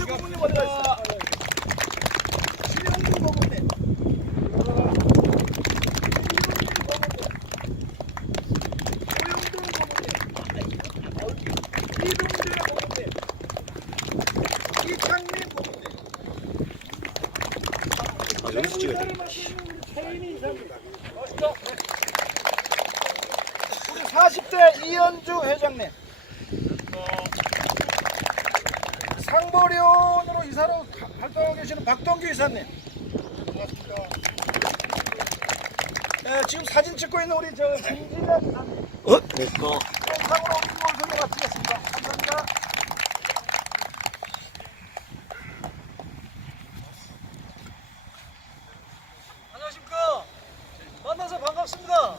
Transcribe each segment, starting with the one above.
김영수 고문님 어디 가있어? 김영수 고문님. 오영돈 고문님. 이동재 고문님. 이창민 고문님. 아, 여기서 찍어야 돼. 최인희 이사입니다. 멋있죠? 우리 40대 이현주 회장님. 상보리온으로 이사로 가- 활동하고 계시는 박동규 이사님. 반갑습니다. 예, 지금 사진 찍고 있는 우리 저 김진현 이사님. 어? 내 거. 영상으로 우리 소개 마치겠습니다. 감사합니다. 안녕하십니까. 만나서 반갑습니다.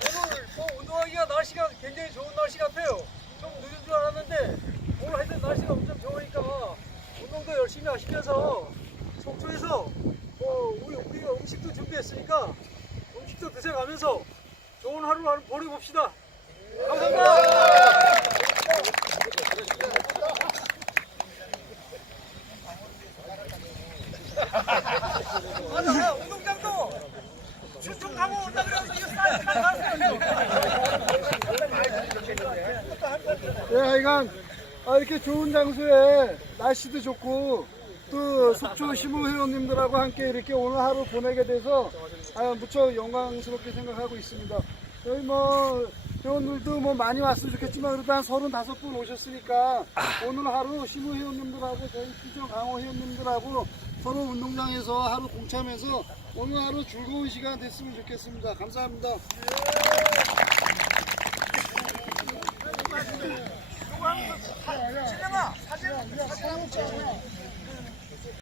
오늘 또 운동하기가 날씨가 굉장히 좋은 날씨 같아요. 좀 늦은 줄 알았는데 오늘 하여튼 날씨가 엄청 좋으니까 운동도 열심히 하시면서 속초에서 뭐 우리 우리가 음식도 준비했으니까 음식도 드셔가면서 좋은 하루 하루 보내봅시다. 감사합니다. 맞아, 운동장도 온다 그래서 이거. 예, 하여간 아, 이렇게 좋은 장소에 날씨도 좋고 또 속초 시무 회원님들하고 함께 이렇게 오늘 하루 보내게 돼서 아, 무척 영광스럽게 생각하고 있습니다. 저희 뭐 회원들도 뭐 많이 왔으면 좋겠지만 그래도 한 35분 오셨으니까 오늘 하루 시무 회원님들하고 저희 기존 강호 회원님들하고 서로 운동장에서 하루 동참해서 오늘 하루 즐거운 시간 됐으면 좋겠습니다. 감사합니다. Được!